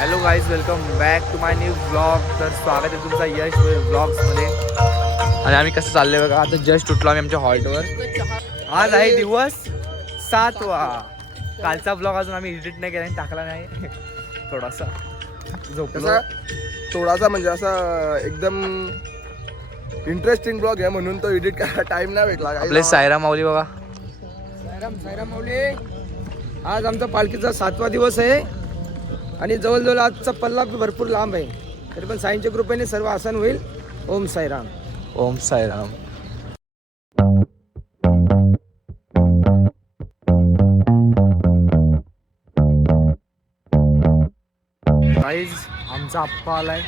Hello guys, welcome back to my new blog. तर स्वागत आहे तुमचा यश ब्लॉग्समध्ये. आणि आम्ही कसं चाललंय बघा, आता जस्ट उठलो आम्ही आमच्या हॉल्टवर. आज आहे दिवस 7वा. कालचा ब्लॉग अजून आम्ही एडिट नाही केला आणि टाकला नाही. थोडासा झोपलो. थोडासा म्हणजे असा एकदम इंटरेस्टिंग ब्लॉग आहे म्हणून तो एडिट करायला टाइम नाही भेटला. आपले सायरा माऊली बघा. सायराम माऊली, आज आमचा पालखीचा 7वा दिवस आहे आणि जवळजवळ आजचा पल्ला भरपूर लांब आहे. तरी पण साईंच्या कृपेने सर्व आसान होईल. ओम साईराम. ओम साईराम. गाईज, आमचा आप्पा आलाय,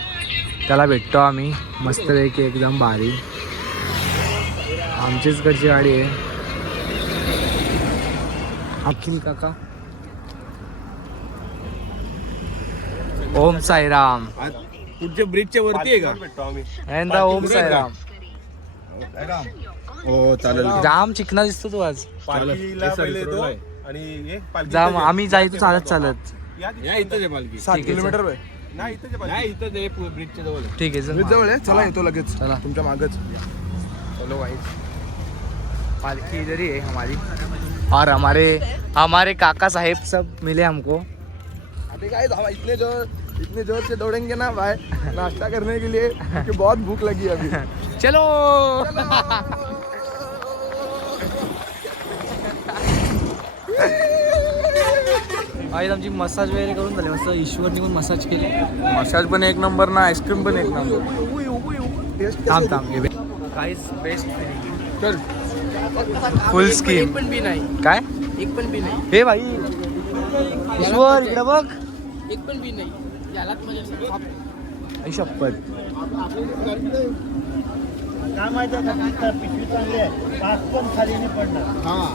त्याला भेटतो आम्ही मस्तपैकी एकदम भारी. आमचीच कडची गाडी आहे. अखिल काका. ओम साईराम. पुढच्या ब्रिजच्या वरती आहे का? यंदा ओम साईराम. हो चालेल. जाम चिकना दिसतो तू आज. पालखीला पहिले येतो आणि हे पालखी जाम आम्ही जायचो चालत चालत. या इथंच आहे पालखी. 7 किलोमीटर आहे. नाही इथंच आहे पालखी. नाही इथंच आहे ब्रिजच्या जवळ. ठीक आहे, चल. जवळ आहे. चला येतो लगेच. चला. तुमच्या मागच. चलो भाई, पालकी इधर ही है हमारी. और हमारे काका साहेब सब मिले हमको. अभी गाइस हम इतने जोर से दौड़ेंगे ना भाई, नाश्ता करने के लिए, क्योंकि बहुत भूख लगी अभी. चलो. आज आमची मसाज वगैरे करून झाली. मस्त ईश्वरनी पण मसाज केली. मसाज पण एक नंबर ना, आईस्क्रीम पण एक नंबर. थांब काहीच बेस्ट. चल. फुल स्कीम. एक पण बी नाही. काय एक पण बी नाही. हे भाई ईश्वर इकडे बघ. एक पण बी नाही. यालाच म्हणजे आई शपथ.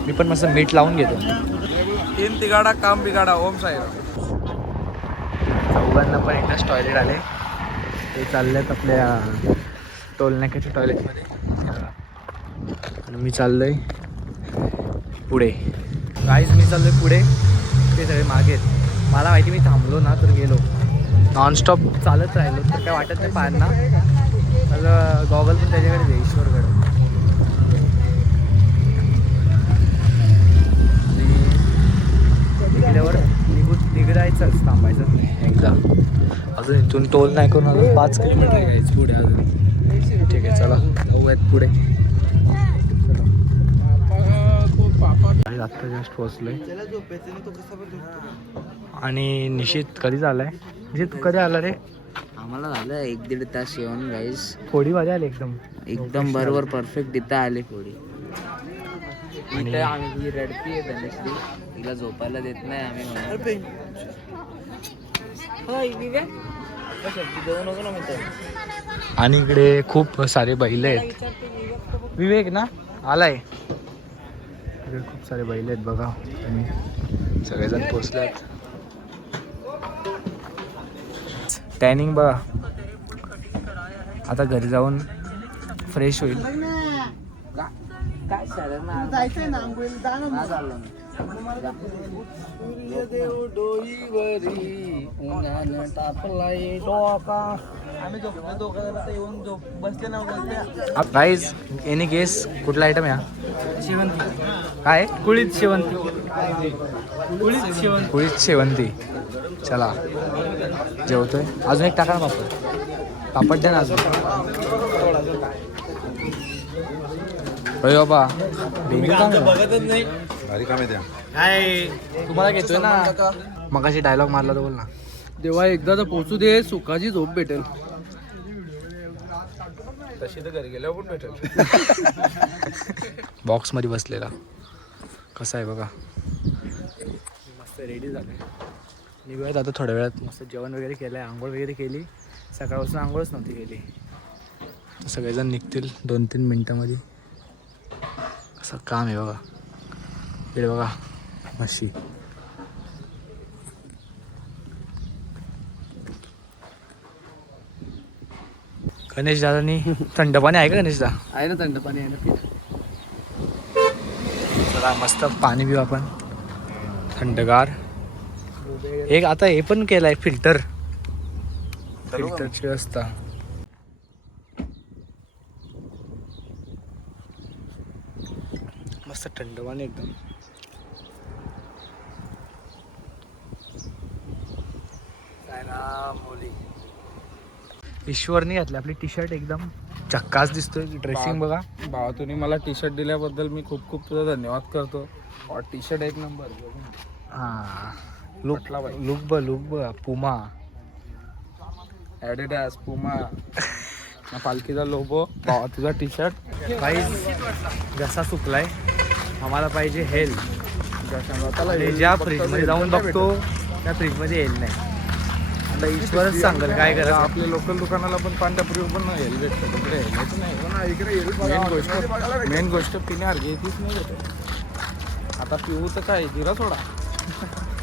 मी पण मस्त मीठ लावून घेतो. 3 तिगाडा काम बिगाडा. ओम साईराम. चौघांना पण एकदाच टॉयलेट आले. ते चाललेत आपल्या टोलनाक्याच्या टॉयलेटमध्ये. आणि मी चाललोय पुढे. काहीच मी चाललोय पुढे, ते सगळे मागे आहेत. मला माहिती, मी थांबलो ना तर गेलो. नॉनस्टॉप चालत राहिलो तर काय वाटत नाही पायांना. माझं गॉगल पण त्याच्याकडे आहे, ईश्वरकडे. निघल्यावर निघायचंच, थांबायचं नाही एकदा. अजून इथून टोल नाही करून अजून 5 किलोमीटर घ्यायचं पुढे अजून. ठीक आहे, चला जाऊयात पुढे. आत्ता जस्ट पोहोचलोय. आणि निशित कधी झालाय? निशित तू कधी आला रे? आम्हाला झालं 1-1.5 तास येऊन गाईस. फोडी वाजे आले एकदम बरोबर परफेक्ट इथं आले फोडी. आणि इथं आम्ही तुझी रडती आहे धनश्री, तिला झोपायला देत नाही आम्ही म्हणून. आणि इकडे खूप सारे बैल आहेत. विवेक ना आलाय. इकडे खूप सारे बैल आहेत बघा. आणि सगळेजण पोचलेत. टॅनिंग बघा. आता घरी जाऊन फ्रेश होईल. काय सर गाईज, एनी केस कुठला आयटम या? काय? कुळीत शेवंती. कुळीत शेवंती. चला जेवतोय. अजून एक टाका ना पापड. पापड द्या ना अजून. बाबा बघतच नाही. तुम्हाला घेतोय ना. मगाशी डायलॉग मारला तर बोल ना. देवा एकदा तर पोहोचू दे, सुखाची झोप भेटेल. तशी तर घरी गेल्यावर पण भेटेल. बॉक्स मध्ये बसलेला कसा आहे बघा. मस्त रेडी झालं. निघूयात आता थोड्या वेळात. मस्त जेवण वगैरे केलं आहे, आंघोळ वगैरे केली. सकाळपासून आंघोळच नव्हती केली. तर सगळेजण निघतील 2-3 मिनटामध्ये. असं काम आहे बघा. इकडे बघा म्हशी. गणेश दादानी थंड पाणी आहे का गणेश दा? आहे ना थंड पाणी आहे ना. चला मस्त पाणी पिऊ आपण थंडगार. एक आता हे पण केलंय फिल्टर. फिल्टरची व्यवस्था. मस्त थंड पाणी एकदम. ईश्वरने घातली आपली टी शर्ट एकदम चक्कास दिसतोय. ड्रेसिंग बघा. भावा तुम्ही मला टी शर्ट दिल्याबद्दल मी खूप खूप तुझा धन्यवाद करतो. और टी शर्ट एक नंबर. हा लुक ब पुमा ॲडिडास पुमा पालखीचा लोगो. भावा तुझा टी शर्ट. काही जसा सुकलाय आम्हाला पाहिजे हेल्थ. ज्या फ्रीजमध्ये जाऊन बघतो त्या फ्रीजमध्ये येईल नाही. आता ईश्वरच सांगेल काय करा. आपल्या लोकल दुकानाला पण पांढऱ्या पण नाही भेटतं. तिकडे हेल्मेट नाही. मेन गोष्ट पिण्यासारखी तीच नाही भेटत. आता पिऊ तर काय जिरा सोडा.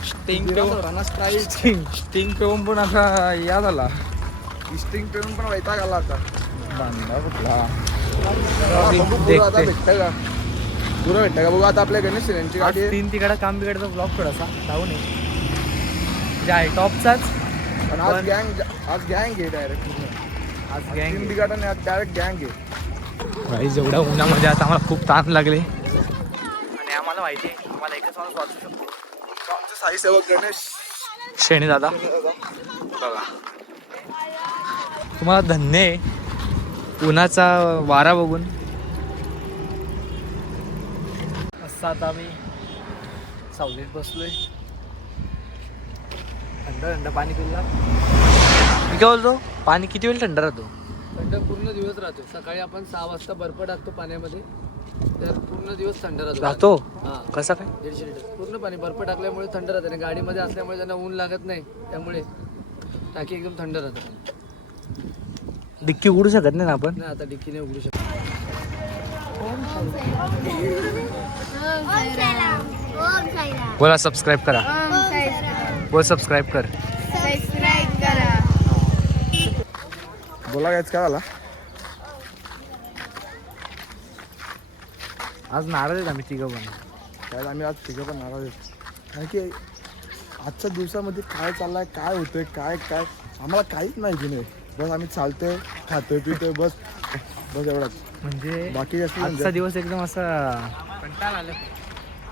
स्टिंग पिऊन पण आता या झाला. स्टिंग पिऊन पण वैताग आला आता. बांधा कुठला देखते. भेटतं का पुरं भेटतं का बघू. आता आपल्या गणेश यांची आज गाडी आहे. 3 तिकडं काम बिघडचा ब्लॉक थोडासा जाऊ नये जे आहे टॉपचाच. पण आज गँग आहे डायरेक्ट. आज तीन गँग बिघाटा नाही, आज डायरेक्ट गँग आहे. काही जेवढ्या उन्हामध्ये आता आम्हाला खूप ताण लागले आणि आम्हाला माहिती आहे आम्हाला एकच माणूस वाचू शकतो. आमचे साई सेवक गणेश शेणी दादा बघा. तुम्हाला धन्य आहे उन्हाचा वारा बघून. असं आता आम्ही सावलीत बसलोय. थंड पाणी पिलं. मी काय बोलतो पाणी किती वेळ थंड राहतो. थंड पूर्ण दिवस राहतो. सकाळी आपण 6 वाजता बर्फ टाकतो पाण्यामध्ये तर पूर्ण दिवस थंड राहतो हा कसा काय. 150 लिटर पूर्ण पाणी बर्फ टाकल्यामुळे थंड राहतं आणि गाडीमध्ये असल्यामुळे त्यांना ऊन लागत नाही त्यामुळे टाकी एकदम थंड राहतं. डिक्की उघडू शकत नाही ना आपण. नाही आता डिक्की नाही उघडू शकत. बोला सबस्क्राईब करा. बोल सबस्क्राईब कर. बोला कायच काय झाला. आज नाराज आहेत आम्ही तिघं पण. काय आम्ही आज तिघं पण नाराज आहेत. कारण की आजच्या दिवसामध्ये काय चाललंय काय होतंय काय काय आम्हाला काहीच माहिती नाही. बस आम्ही चालतोय खातोय पितोय बस एवढंच. म्हणजे बाकी जास्त आजचा दिवस एकदम असा कंटाळा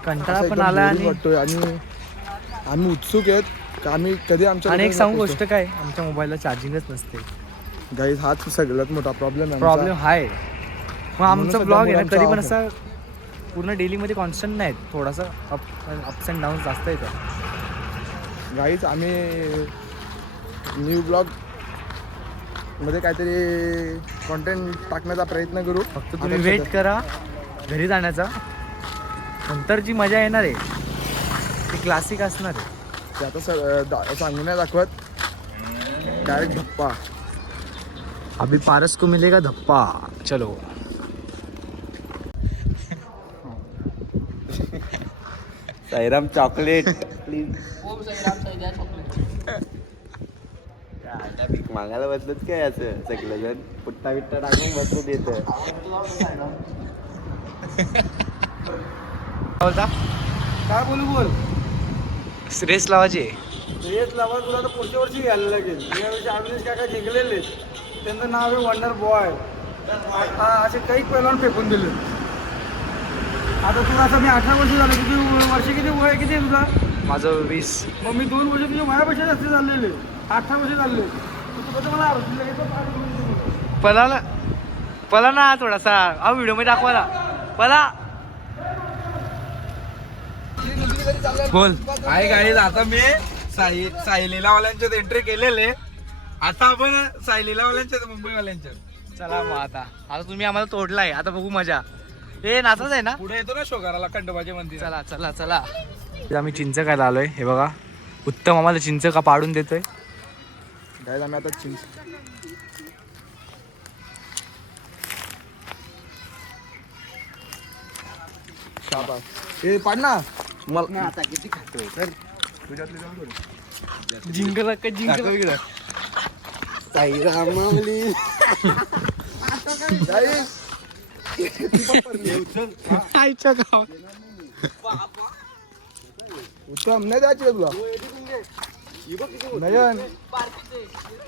पण एकदम आला. boring वाटतोय आणि आम्ही उत्सुक आहेत की आम्ही कधी आमच्या आणि एक सांगू गोष्ट काय आमच्या मोबाईलला चार्जिंगच नसते. गाईज हाच सगळ्यात मोठा प्रॉब्लेम प्रॉब्लेम आहे. मग आमचा सध्या ब्लॉग आहे ना मुलांचा कधी पण off असा पूर्ण डेलीमध्ये कॉन्स्टंट नाही. थोडासा अप्स अँड डाऊन जास्त येतं. गाईज आम्ही न्यू ब्लॉग मध्ये काहीतरी कॉन्टेंट टाकण्याचा प्रयत्न करू. फक्त तुम्ही वेट करा घरी जाण्याचा. नंतर जी मजा येणार आहे ती क्लासिक असणार आहे. ते आता सांगून नाही दाखवत. डायरेक्ट धप्पा. अभी पारस को मिलेगा धप्पा. चलो साईराम चॉकलेट मागायला बसलंच काय असं सगळं जण पुट्टा बिट्टा टाकून बसत येतं. काय बोल रेस लावायची. हेच लावा तुला तर पुढच्या वर्षी घ्यायला लागेल. यावर्षी अविनाश काका जिंकलेले. त्यांचं नाव आहे वंडर बॉय. असे काही पैलवान फेकून दिले. आता तुला असं मी 18 वर्ष झालं. तुझी वर्ष किती वय किती आहे तुझा. माझं 20. मग मी 2 वर्ष तुझ्या वयापेक्षा जास्त झालेले. 18 वर्ष झाले. मला पला ना थोडासा अहो व्हिडिओ मध्ये दाखवायला पला. बोल. काय गाईज आता मी साई लीलावाल्यांच्यात एंट्री केलेले. आता आपण साई लीलावाल्यांच्यात मुंबईवाल्यांच्यात. चला मग आता तुम्ही आम्हाला तोडलाय. आता बघू मजा. हे नाचत आहे ना पुढे येतो ना शोगाराला खंडोबाच्या मंदिर. चला चला चला. आम्ही चिंच खायला आलोय. हे बघा उत्तम आम्हाला चिंच का पाडून देतोय. गाईज आम्ही आता चिंच पाड ना मला आता किती खातोय जिंकला का जिंकला. साईरामावली आईच्या गावात उत्तम नाही द्यायचे तुला नयन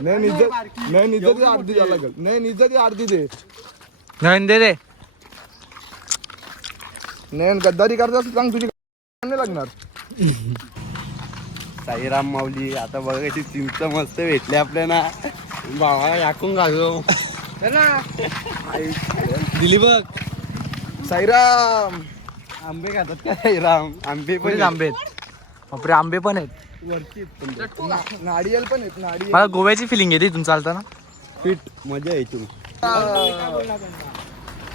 नाही निजत अर्धी द्यायला लागेल. नाही निजत अर्धी दे. नवीन दे रे. नाही गद्दारी करता असं सांग तुझी नाही लागणार. साईराम माऊली आता बघा कशी चिंच मस्त भेटली आपल्याला भावा याकून घालू दिली बघ. साईराम आंबे खातात का साईराम? आंबे कुठे पण आंबे आहेत? बापरे आंबे पण आहेत. नारियल पण आहेत नारियल. मला गोव्याची फिलिंग येते इथून चालताना. पीठ मजा यायची.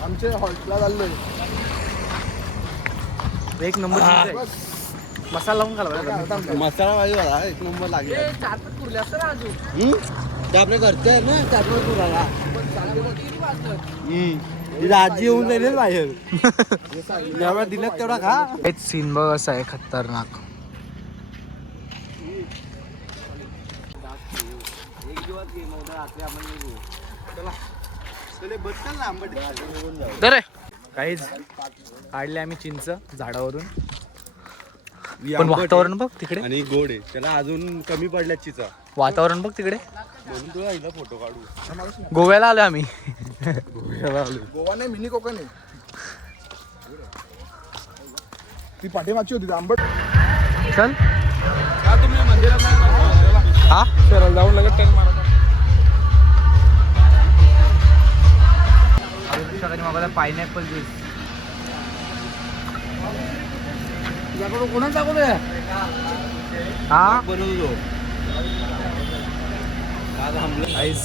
आमचे हॉल्टला चाललोय. एक नंबर मसाला लावून घालवा. मसाला भाजी झाला एक नंबर लागला. ते आपल्या घरचे आहे ना त्यातलं तुला तिला आजी येऊन जाईल बाहेर जेवढा दिलं तेवढा खा. हेच सीन बघ असं आहे खतरनाक. तर काहीच काढले आम्ही चिंच झाडावरून. पण वातावरण बघ तिकडे. आणि गोड आहे त्याला अजून कमी पडल्या चिचा वातावरण बघ तिकडे. म्हणून तुला एकदा फोटो काढू. गोव्याला आलो आम्ही. गोवा नाही मिनी कोकण आहे. ती पाठीमागची होती आंबट. चल तुम्ही मंदिरात हा नाही जाऊन लगेच टर्न मारा. मागवला पायनॅपल ज्यूस. कोणाला टाकू दे हा बनवतो आईज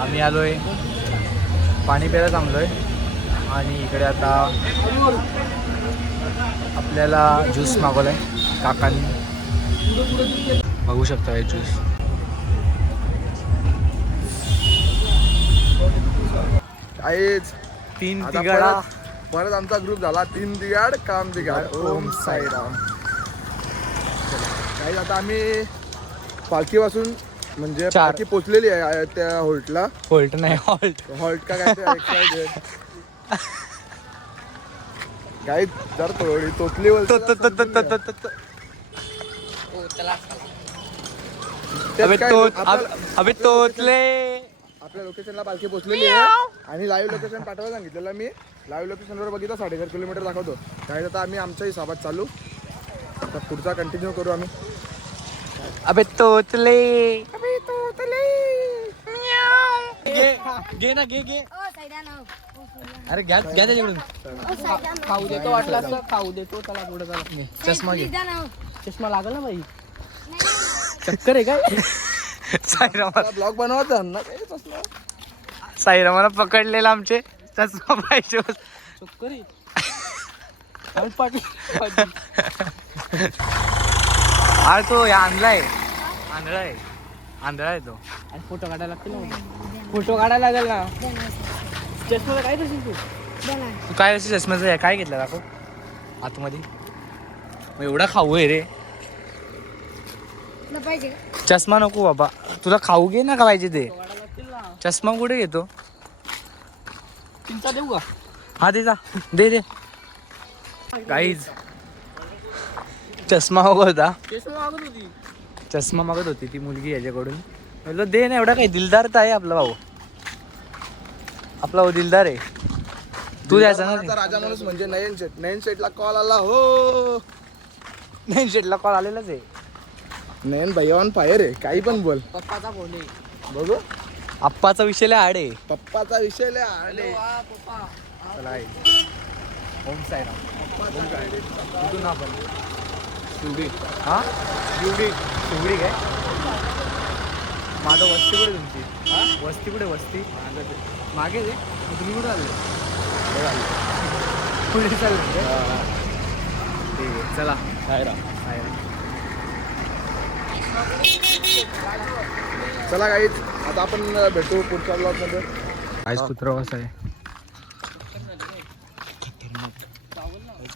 आम्ही आलोय पाणी प्यायला थांबलोय आणि इकडे आता आपल्याला ज्यूस मागवलाय काकांनी. बघू शकता हे ज्यूस. आहेच 3 आता तिघाडा. परत आमचा ग्रुप झाला 3 दिगाड काम दिगाड. ओम साईराम. काही आता आम्ही पालखीपासून म्हणजे 4. पालखी पोचलेली आहे त्या होल्टला. होल्ट नाही हॉल्ट. हॉल्ट का काय काही जर थोडी तोतली अबे तोतले. आपल्या लोकेशनला पालखी पोचलेली आहे आणि लाईव्ह लोकेशन पाठवायला सांगितलेलं मी. लाईव्ह लोकेशनवर बघितलं 4.5 किलोमीटर दाखवतो. काही आता आम्ही आमच्या हिसाबात चालू. आता पुढचा कंटिन्यू करू आम्ही. अबे तोतले. घे ना घे घे. अरे घ्या घ्या त्याच्याकडून. खाऊ देतो वाटला असं खाऊ देतो. चला पुढे चला. चष्मा घे. चष्मा लागल ना बाई. चक्कर आहे काय? साईरामाला ब्लॉग बनवायचा ना काही तसलं. साईरामाला पकडलेला आमचे चष्मा पाहिजे. चक्कर आहे. पाटील अरे तो या आणलाय. आंधळा आहे. आंधळा आहे तो. आणि फोटो काढायला लागतील ना. फोटो काढायला लागेल ना. चष्मा काय करशील तू? तू काय असे चष्म्याचं आहे काय घेतलं दाखव आतमध्ये. मग एवढा खाऊ आहे रे. चष्मा नको बाबा तुला खाऊ घे ना का पाहिजे ते. चष्मा कुठे घेतो? चिंता देऊ का? हा दे जा दे दे. गाईज चष्मा मागत होता. चष्मा मागत होती. चष्मा मागत होती ती मुलगी याच्याकडून. म्हटलं दे ना. एवढा काही दिलदार तर आहे आपला भाऊ. आपला भाऊ दिलदार आहे. तू द्यायचा ना. आता राजा माणूस म्हणजे नयन शेटला कॉल आला. हो नाही शेटला कॉल आलेलाच आहे. नयन भाई ऑन फायर आहे. काही पण बोल. पप्पाचा फोन आहे. बघू आप्पाचा विषय लय आडे. पप्पाचा विषय लय आले. पप्पा चला आहे. ओम साईराम. कुठून आपण शिवडी. हा शिवडी. शिवडी काय माझं वस्ती कुठे तुमची? हा वस्ती कुठे? वस्ती मागे रे. तुम्ही कुठे आले? पुढे चालले. ठीक आहे चला. साईराम. चला गाईज आता आपण भेटू पुढच्या ब्लॉग मध्ये. आज कुत्रवास आहे.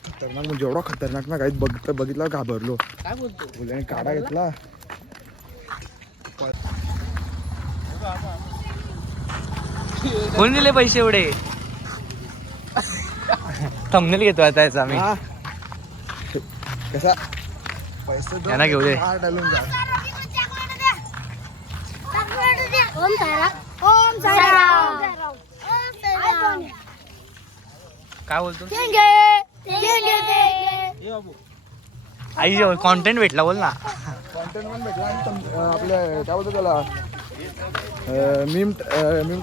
खतरनाक म्हणजे एवढा खतरनाक ना गाईज बघितला घाबरलो. काय बोलतो? मुलाने काढा घेतला. कोण दिले पैसे एवढे? थंबनेल घेतो आता याचा आम्ही. हा. कसा पैसे यांना घेऊ दे. डालून जा. ओम साईराम ओम साईराम ओम साईराम काय बोलतो ये आई कॉन्टेंट भेटला बोल ना. कॉन्टेंट पण भेटला आणि आपल्या काय बोलतो त्याला मीम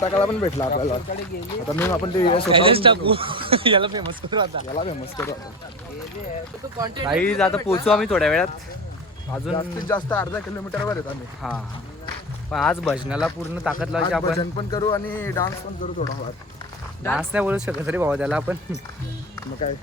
टाकायला पण भेटला आपल्याला. आता मीम आपण ते स्वतःहून याला फेमस करू आता. याला फेमस करू आता. काही आता पोचू आम्ही थोड्या वेळात अजून. जास्तीत जास्त अर्धा किलोमीटरवर येत आम्ही. हा पण आज भजनाला पूर्ण ताकद लावायची आज आपण. भजन पण करू आणि डान्स पण करू थोडाफार. डान्स नाही बोलू शकत रे भावा त्याला आपण. मग काय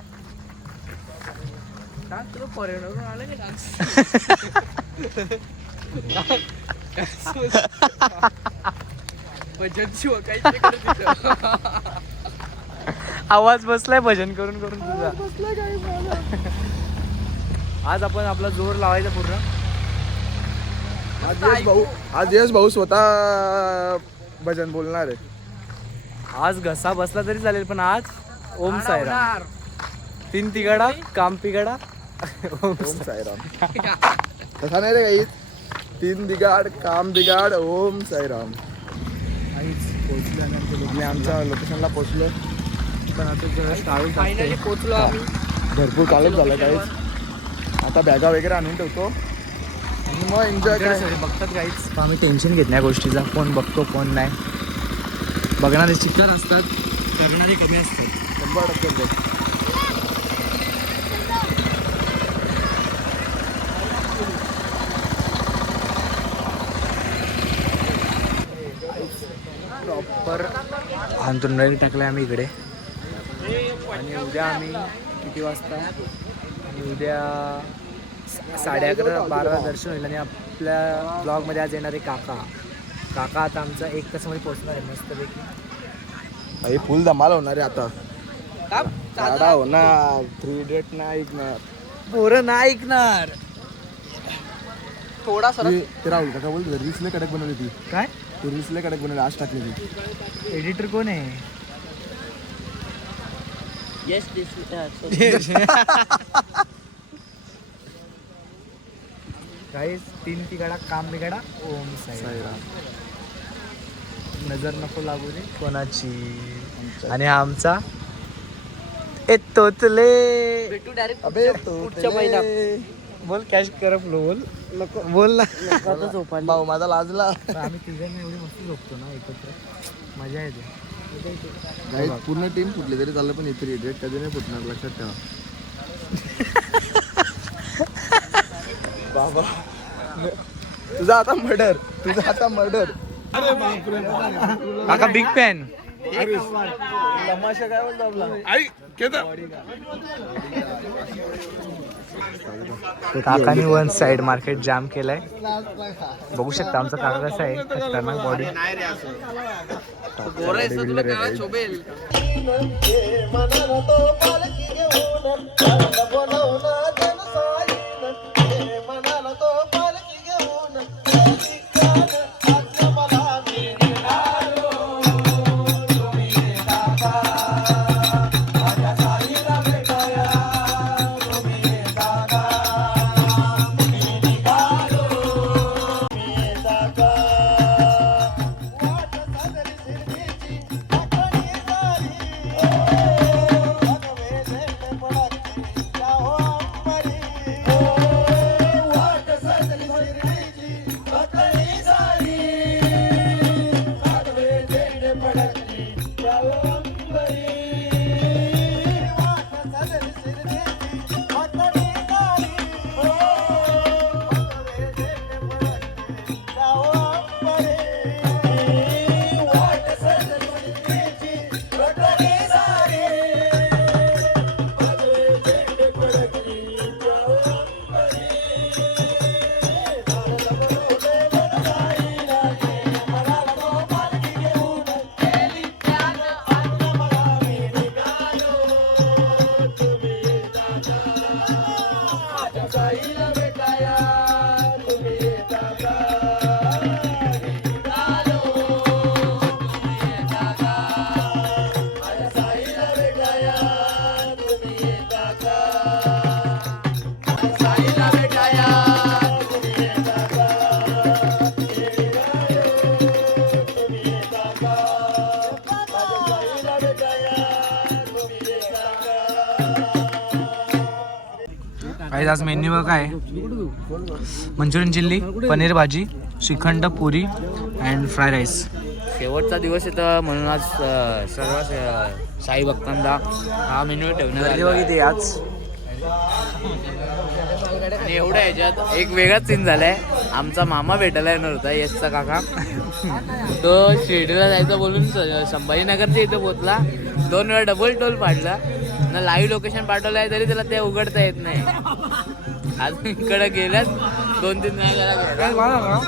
आवाज बसलाय भजन करून करून तुझा. आज आपण आपला जोर लावायचा पूर्ण. आज यश भाऊ स्वतः भजन बोलणार आहे. आज घसा बसला तरी चालेल पण आज ओम साईराम. 3 तिगाडा काम पिगाडा ओम ओम साईराम. तसा नाही रे काही. 3 बिगाड काम बिगाड ओम साईराम. मी आमच्या लोकेशनला पोहोचलो. पण आता जरा स्टार्ट फायनली पोचलो आम्ही. भरपूर चालत झालं काहीच. आता बॅगा वगैरे आणून ठेवतो आणि मग एन्जॉय करायचं. बघतात काहीच. आम्ही टेन्शन घेत नाही गोष्टीचा. कोण बघतो कोण नाही. बघणारे चिकन असतात, करणारे कमी असते. 100% प्रॉपर अंतुंडरी टाकलं आम्ही इकडे. आणि उद्या आम्ही किती वाजता. आणि उद्या 11:30-12 दर्शन होईल. आणि आपल्या ब्लॉगमध्ये आज येणारे काका आता आमचा 1 तासामध्ये पोहोचणार आहे मस्तपैकी. काही फुल धमाल होणार आहे आता. गाडा होणार. 3 इडियट नाही ऐकणार. पोरं नाही ऐकणार. थोडासा ते राहुल काका बोलतो रील्स लय कडक बनवली ती. काय तू रील्स लय कडक बनवली आज टाकली ती. एडिटर कोण आहे. गाईस 3 तिगाडा काम बिगाडा ओम साईराम. नजर नको लागू दे कोणाची. आणि हा आमचा तोतले. भेटू डायरेक्ट अबे पुढच्या महिन्यात. बोल कॅश कर फ्लो बोल. नको बोल ना. भाऊ माझा लाजला. आम्ही तिघांना एवढी मस्त झोपतो ना एकत्र. मजा येते. नाही पूर्ण टीम फुटली तरी चाललं पण इथे इडियट कधी नाही फुटणार लक्षात ठेवा. बाबा तुझा आता मर्डर. काका बिग फॅन. तमाशा काय बोलतो आपला. काकानी 1 साइड मार्केट जाम केलंय. बघू शकता आमचा काका कसा आहे. खतरनाक बॉडी. तुला काय शोभेल. साईराम गाईज आज मेन्यू बघा आहे मंचुरियन चिल्ली, पनीर भाजी, श्रीखंड, पुरी अँड फ्राय राईस. शेवटचा दिवस येतं म्हणून आज सर्व साई भक्तांना हा मेन्यू ठेवण्यात आलेला आहे. किती आज आणि एवढ्या ह्याच्यात एक वेगळाच सीन झालाय. आमचा मामा भेटायला येणार होता, यशचा काका. तो शिर्डीला जायचं बोलून संभाजीनगरच्या इथं पोहोचला. 2 वेळा डबल टोल पाडला ना. लाईव्ह लोकेशन पाठवलं आहे तरी त्याला ते उघडता येत नाही. अजून इकडे गेल्यात 2-3 नाही गेला. काय मला ना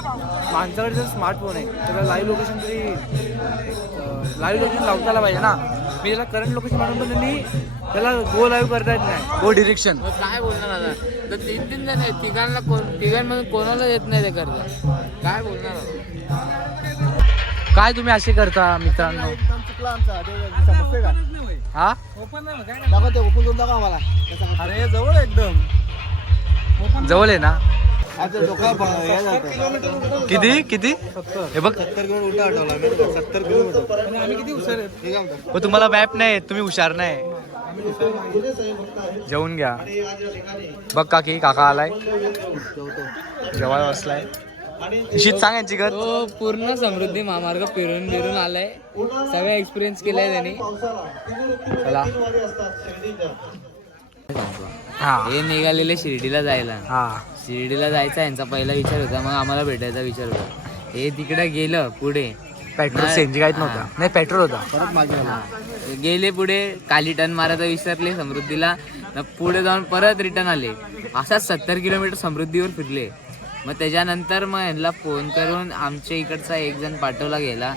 माणसाकडे जर स्मार्टफोन आहे त्याला लाईव्ह लोकेशन तरी लाईव्ह लोकेशन लावता आला पाहिजे ना. मी त्याला करंट लोकेशन पाठवून पण त्यांनी त्याला गो लाईव्ह करता येत नाही. गो डिरेक्शन. मग काय बोलणार आता? तर 3 जण आहेत, तिघांमधून कोणाला येत नाही ते करता. काय बोलणार आता? काय तुम्ही असे करता मित्रांनो? हा अरे जवळ एकदम जवळ आहे ना. किती किती हे बघ. 70 किलोमीटर. हो तुम्हाला मॅप नाही, तुम्ही हुशार नाही. जेवून घ्या. बघ काकी काका आलाय, जवळ बसलाय. निश्चित सांग यांची घर. तो पूर्ण समृद्धी महामार्ग फिरून आलाय. सगळं एक्सपिरियन्स केलाय त्यांनी. चला हा हे निघालेले शिर्डीला जायला. हा शिर्डीला जायचा यांचा पहिला विचार होता, मग आम्हाला भेटायचा विचार होता. हे तिकडे गेलं पुढे. पेट्रोल सीएनजी काहीच नव्हता. नाही पेट्रोल होता. हा. गेले पुढे, काली टर्न मारायला विसरले समृद्धीला. पुढे जाऊन परत रिटर्न आले. असाच 70 किलोमीटर समृद्धीवर फिरले. मग त्याच्यानंतर मग यांना फोन करून आमच्या इकडचा एक जण पाठवला गेला.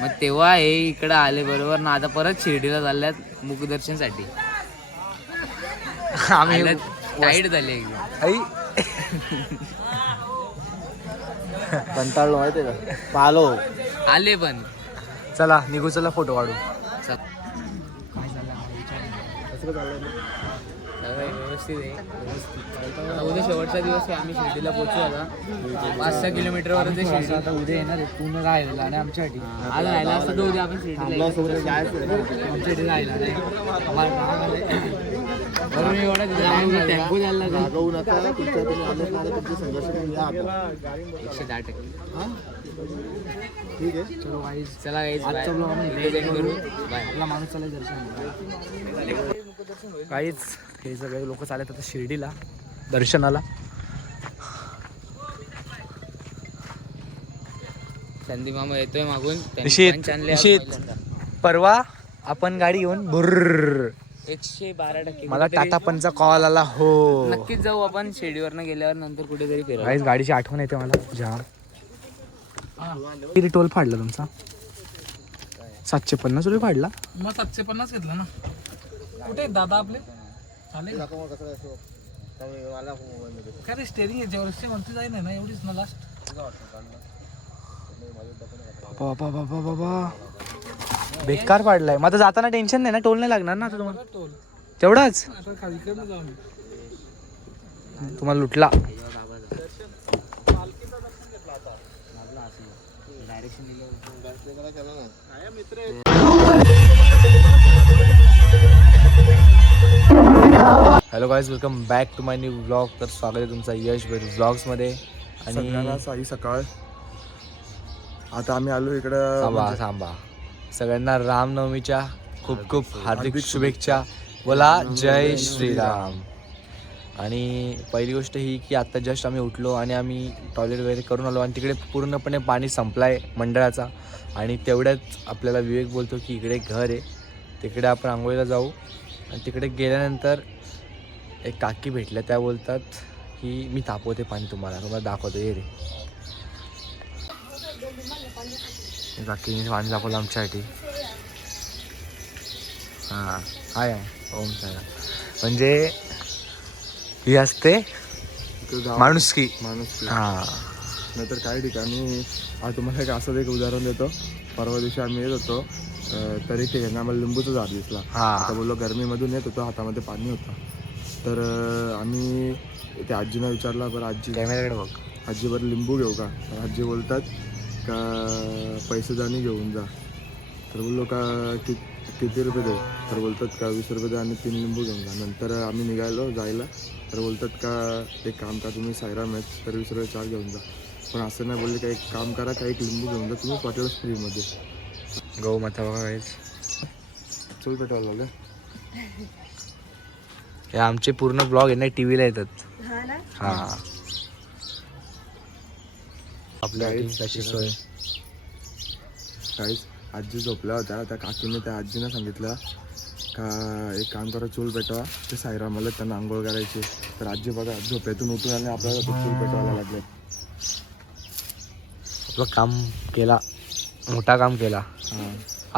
मग तेव्हा हे इकडं आले बरोबर ना. आता परत शिर्डीला चालल्यात मुखदर्शनसाठी. आम्ही टाईट झाले एकदम. आई कंटाळलो माहिती का, पालो. आले पण चला निघू, चला फोटो काढू. व्यवस्थित आहे. आता उद्या शेवटचा दिवस आहे. आम्ही शिर्डीला पोहोचू. आता 5-6 किलोमीटरवर ते शिर्डी. आता उद्या येणार आहे पूर्ण राहिलेला आणि आमच्यासाठी आज राहिला असतं तर उद्या आपण शिर्डीला आमच्यासाठी राहिला नाही. बरोबर एवढा टेम्पो झाला जागवू नका. तुमच्या तुम्ही आले ना तुमचे संघर्ष करून या आता. 110%. ठीक आहे. चलो वाईज चला guys, आजचा bye. ब्लॉग आपण Next time करू. Bye. आपला माणूस चालेल दर्शन. काहीच हे सगळे लोक चालत आता शिर्डीला दर्शनाला. संदीप मामा येतोय मागून. त्यांनी निशित punch आणले आज निशित पहिल्यांदा. परवा आपण गाडी घेऊन बुर्र 112%. मला टाटा पंचा कॉल आला. हो नक्कीच जाऊ आपण शिर्डीवरनं गेल्यावर नंतर कुठेतरी फिरायला. काहीच गाडीची आठवण येते मला जाम. किती टोल फाडला तुमचा? 750 रुपये फाडला. मग 750 घेतला ना. कुठे दादा आपले चालेल काय रे स्टेरिंग याच्यावर वरती जाईल ना एवढीच ना लास्ट. बाबा बाबा बाबा बेकार फाडलाय. मग आता जाताना टेन्शन नाही ना, टोल नाही लागणार ना आता तुम्हाला? टोल तेवढाच आता खाली इकडनं जाऊन तुम्हाला लुटला. Hello guys, welcome back to my new blog. तर स्वागत आहे तुमचा यश ब्लॉग्समध्ये. आणि सगळ्यांना साई सकाळ. आता आम्ही आलो इकडं. थांबा सगळ्यांना रामनवमीच्या खूप खूप हार्दिक शुभेच्छा. बोला जय श्रीराम. आणि पहिली गोष्ट ही की आत्ता जस्ट आम्ही उठलो आणि आम्ही टॉयलेट वगैरे करून आलो आणि तिकडे पूर्णपणे पाणी संपला आहे मंडळाचा. आणि तेवढ्याच आपल्याला विवेक बोलतो की इकडे घर आहे, तिकडे आपण आंघोळीला जाऊ. आणि तिकडे गेल्यानंतर एक काकी भेटल्या, त्या बोलतात की मी तापवते पाणी तुम्हाला दाखवतो. ये रे काकीने पाणी तापवलं आमच्यासाठी. हां हाय ओम साईराम. म्हणजे ही असते माणुसकी. हां नाहीतर काही ठिकाणी. आज तुम्हाला एक असंच एक उदाहरण देतो. परवा दिवशी आम्ही येत होतो तरी ते आम्हाला लिंबूचा झाड दिसला. आता बोललो गरमीमधून येत होतो, हातामध्ये पाणी होतं. तर आम्ही त्या आजीना विचारला, बरं आजी कॅमेराकडे बघ, आजी बरं लिंबू घेऊ का? तर आजी बोलतात का पैसे जाणी घेऊन जा. तर बोललो का किती रुपये देऊ? तर बोलतात का 20 रुपये द्या आणि 3 लिंबू घेऊन जा. नंतर आम्ही निघालो जायला तर बोलतात का एक काम का तुम्ही सायराम आहेत तर 20 रुपये चार्ज घेऊन जा. पण असं नाही बोलले का एक काम करा का एक लिंबू घेऊन जा तुम्ही वाटेलच फ्रीमध्ये. गहू माथा बघा guys. चल पेटवायला लागलं. हे आमचे पूर्ण ब्लॉग आहे ना टीव्हीला येतात. हा आपल्या कशी सोय. काहीच आजी झोपल्या होत्या त्या काकीने त्या आजीनं सांगितलं का एक काम करा चूल पेटवा ते सायरामाला त्यांना आंघोळ करायची. तर आजी बघा झोपेतून उठून आणि आपल्याला चूल पेटवायला लागले. आपलं काम केला, मोठा काम केला. हां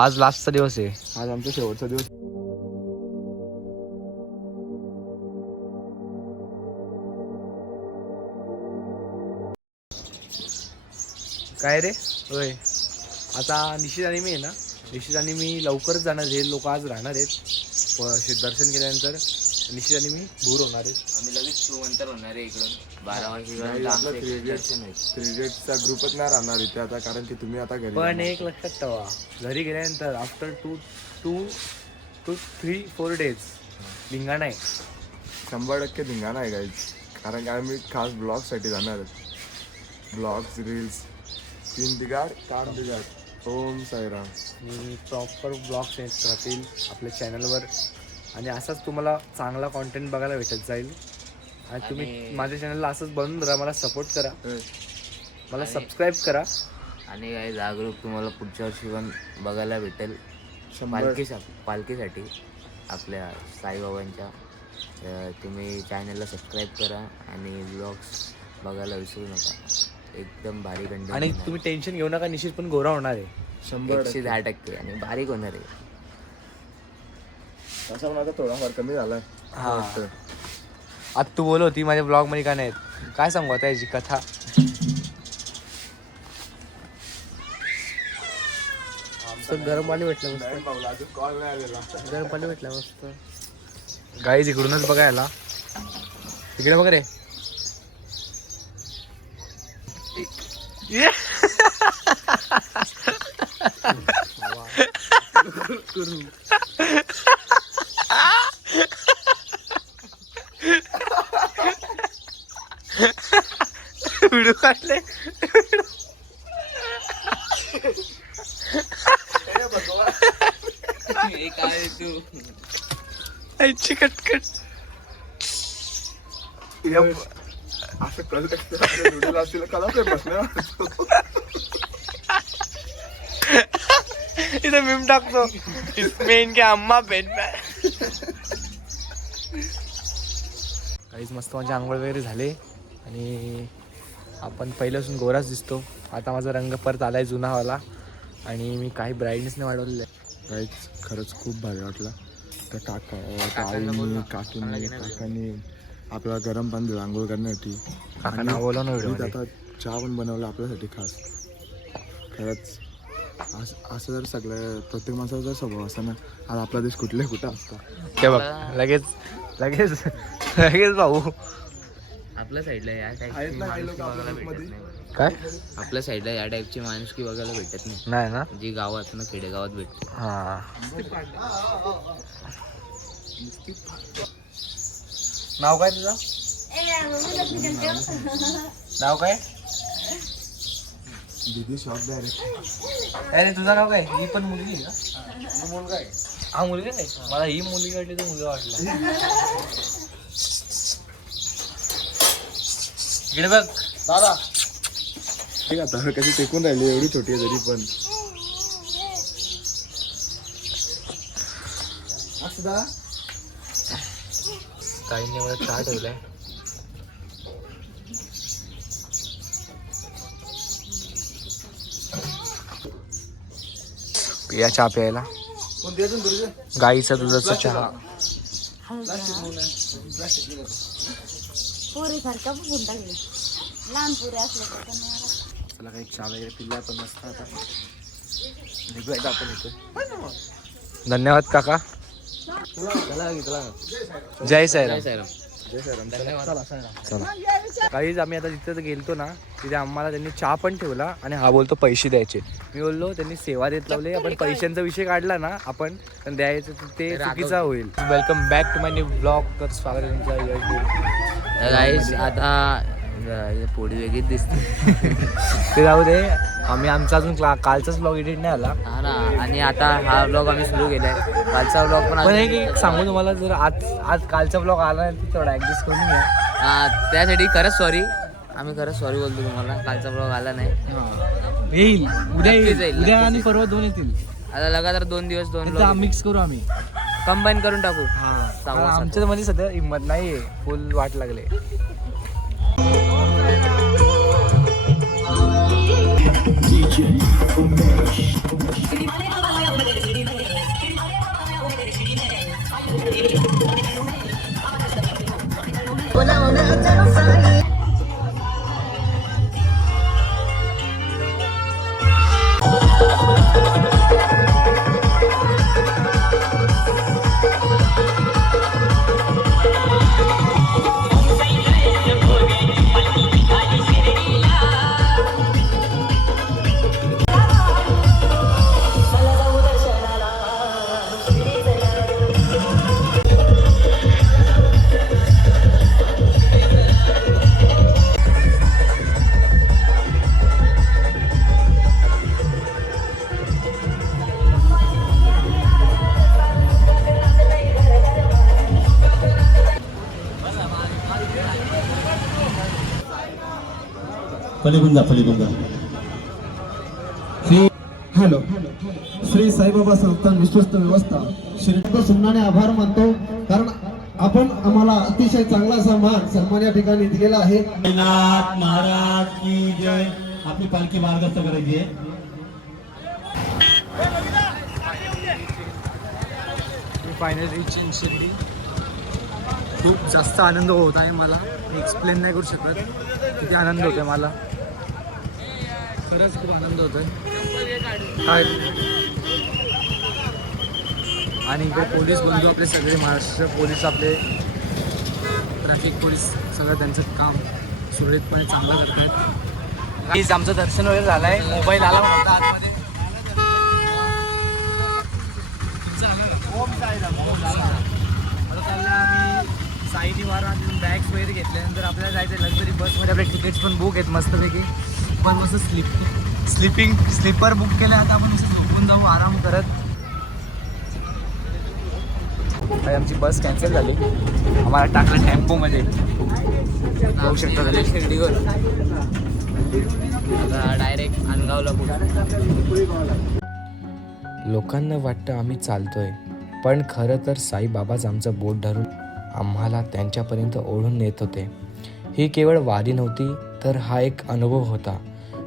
आज लास्टचा दिवस आहे. आज आमचा शेवटचा दिवस. काय रे होय. आता निशित आणि मी आहे ना, निशित आणि मी लवकरच जाणार. हे लोक आज राहणार आहेत दर्शन केल्यानंतर. निशित आणि मी दूर होणार आहेत. आम्ही लगेच नंतर होणार आहे इकडून 12 आपला वाजेपर्यंत. 3 ग्रुपच नाही राहणार इथे आता कारण की तुम्ही आता घरी पण एक लक्षात ठेवा, घरी गेल्यानंतर आफ्टर 2 to 3-4 days धिंगाणा आहे. 100% धिंगाणा आहे गाईज. कारण की आम्ही खास ब्लॉगसाठी जाणार आहेत. ब्लॉग्स रील्स 3 बिघाड 4 बिघाड. ओम साईराम. मी प्रॉपर ब्लॉग्स येत राहतील आपल्या चॅनलवर आणि असाच तुम्हाला चांगला कॉन्टेंट बघायला भेटत जाईल. आणि तुम्ही माझ्या चॅनलला असंच बनवून राहा. मला सपोर्ट करा, मला सबस्क्राईब करा. आणि काय जागरूक तुम्हाला पुढच्या वर्षी पण बघायला भेटेल पालखीसाठी आपल्या साईबाबांच्या. तुम्ही चॅनलला सबस्क्राईब करा आणि ब्लॉग्स बघायला विसरू नका. एकदम भारी कंटेंट. आणि तुम्ही टेन्शन घेऊ नका, निश्चित पण गोरा होणार आहे 110% आणि बारीक होणार आहे. तसा पण आता थोडाफार कमी झालाय. हां आता तू बोल होती माझ्या ब्लॉग मध्ये का नाही काय सांगू आता याची कथा. गरम पाणी भेटलं मस्त. कॉल नाही आलेला. गरम पाणी भेटलं मस्त. गाईज इकडूनच बघायला इकडे बघ रे. व्हिडिओ काढले. काय तू आईची कटकट. असं कळत व्हिडिओला असतील कला ते बसल्या. इथं मीम टाकतो मेन के अम्मा बेन. काहीच मस्त माझे आंघोळ वगैरे झाले आणि आपण पहिल्यापासून गोराच दिसतो. आता माझा रंग परत आलाय जुनावाला आणि मी काही ब्राईटनेस नाही वाढवलेलं आहे. काहीच खरंच खूप भारी वाटलं. त्या काकांनी काकांनी आपल्याला गरम पाणी दिलं आंघोळ करण्यासाठी. काकांना बोलव ना व्हिडिओ. आता चहा पण बनवला आपल्यासाठी खास. खरंच असं जर सगळं प्रत्येक माणसाचा जर स्वभाव असा ना आज आपला देश कुठं असतो. ते बघ लगेच लगेच लगेच भाऊ. आपल्या साईडला या टाईपची माणुसकी बघायला भेटत नाही. काय आपल्या साईडला या टाईपची माणुसकी बघायला भेटत नाही. नाही ना. जी गावात ना खेडेगावात भेटते. हा नाव काय तुझं. नाव काय. दीदी शॉप द्या रे. अरे तुझं नाव काय. ही पण मुलगी आहे का. मुलगा आहे हा. मुलगा नाही मला ही मुलगी वाटली तर मुलगा वाटला. इकडे बघ दादा. ठीक आता कशी टेकून राहिली एवढी छोटी आहे तरी पण. काहींनी मला चहा ठेवलाय. या चहा प्यायला. गाईचा दुधाचा चहा. पुरी सारखा फुगून टाकले. लहान पुरी असल्या तर चला काही चहा वगैरे पिल्ला पण मस्त. आता निघूया आपण इथे. धन्यवाद काका. जय साईराम. चला काहीच आम्ही आता जिथे गेलतो ना तिथे आम्हाला त्यांनी चहा पण ठेवला आणि हा बोलतो पैसे द्यायचे. मी बोललो त्यांनी सेवा देत लावले. आपण पैशांचा विषय काढला ना आपण द्यायचं ते चुकीचा होईल. Welcome back to my new blog. तर स्वागत आहे तुमचं. तर गाईस आता पोळी वेगळीच दिसते. ते जाऊ दे. आम्ही आमचा अजून कालचाच ब्लॉग एडिट नाही आला. हा ना. आणि आता हा ब्लॉग आम्ही सुरू केलाय. कालचा ब्लॉग पण पण एक सांगू तुम्हाला, जर आज कालचा ब्लॉग आला नाही तर तेवढा ऍडजस्ट करून घ्या. त्यासाठी खरंच सॉरी. आम्ही खरंच सॉरी बोलतो तुम्हाला. कालचा ब्लॉग आला नाही. येईल उद्या, नक्कीच येईल येईल, उद्या नक्कीच आणि येईल. परवा 2 येतील. आता लगातार 2 दिवस 2 ब्लॉग मिक्स करू आम्ही. कंबाईन करून टाकू. आमच्या मध्ये सध्या हिंमत नाहीये. फुल वाट लागले. पलीकडून जा. हॅलो, श्री साईबाबा संस्थान विश्वस्त व्यवस्था श्री सुमनाने आभार मानतो, कारण आपण आम्हाला अतिशय चांगला असा मान सन्मान या ठिकाणी दिलेला आहे. महाराज की जय. आपली पालखी मार्गस्थ करायची आहे. Final reach in Shirdi. खूप जास्त आनंद होत आहे मला. एक्सप्लेन नाही करू शकत किती आनंद होतोय मला. खरंच खूप आनंद होतोय. काय आणि इकडे पोलीस बंधू आपले सगळे, महाराष्ट्र पोलीस आपले, ट्रॅफिक पोलीस, सगळं त्यांचं काम सुरळीतपणे चांगलं करत आहेत. आमचं दर्शन वगैरे झालं आहे. मोबाईल आला होता आतमध्ये. आता चाललं आम्ही साई निवारा बॅग्स वगैरे घेतल्यानंतर आपल्याला जायचं लक्झरी बसमध्ये. आपले तिकीट्स पण बुक आहेत मस्तपैकी. पण मस्त स्लीपर बुक केलं. आता आपण झोपून जाऊ आराम करत. आमची बस कॅन्सल झाली. आम्हाला टाकलं टेम्पोमध्ये. होऊ शकतं शिर्डीवर डायरेक्ट अनगावला. लोकांना वाटतं आम्ही चालतोय, पण खरं तर साईबाबाच आमचं बोट धरून आम्हाला त्यांच्यापर्यंत ओढून नेत होते. ही केवळ वारी नव्हती, तर हा एक अनुभव होता.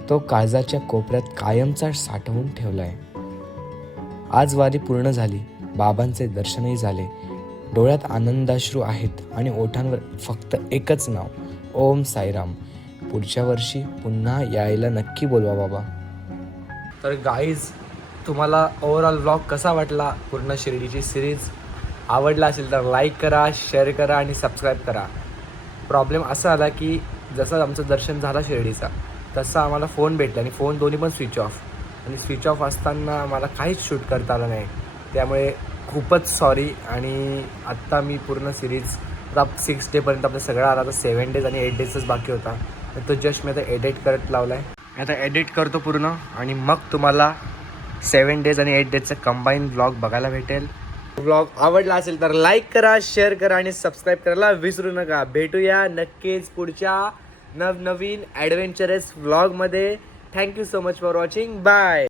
तो काळजाच्या कोपऱ्यात कायमचा साठवून ठेवलाय. आज वारी पूर्ण झाली. बाबांचे दर्शनही झाले. डोळ्यात आनंदाश्रू आहेत आणि ओठांवर फक्त एकच नाव, ओम साईराम. पुढच्या वर्षी पुन्हा यायला नक्की बोलवा बाबा. तर गाईज, तुम्हाला ओव्हरऑल व्लॉग कसा वाटला? पूर्ण शिर्डीची सिरीज आवडला असेल तर लाईक करा, शेअर करा आणि सबस्क्राईब करा. प्रॉब्लेम असा आला की जसं आमचं दर्शन झालं शिर्डीचा, तसं आम्हाला फोन भेटला आणि फोन दोन्ही पण स्विच ऑफ. आणि स्विच ऑफ असताना मला काहीच शूट करता आलं नाही. त्यामुळे खूपच सॉरी. आणि आत्ता मी पूर्ण सिरीज आता 6 डेपर्यंत आपलं सगळं आला. आता 7 डेज आणि 8 डेजच बाकी होता. तो जस्ट मी आता एडिट करत लावला आहे. आता एडिट करतो पूर्ण आणि मग तुम्हाला 7 डेज आणि 8 डेजचं कंबाईन व्लॉग बघायला भेटेल. व्लॉग आवडला असेल तर लाईक करा, शेअर करा आणि सबस्क्राईब करायला विसरू नका. भेटूया नक्कीच पुढच्या नवनवीन ॲडव्हेंचरस व्लॉगमध्ये. Thank you so much for watching. Bye.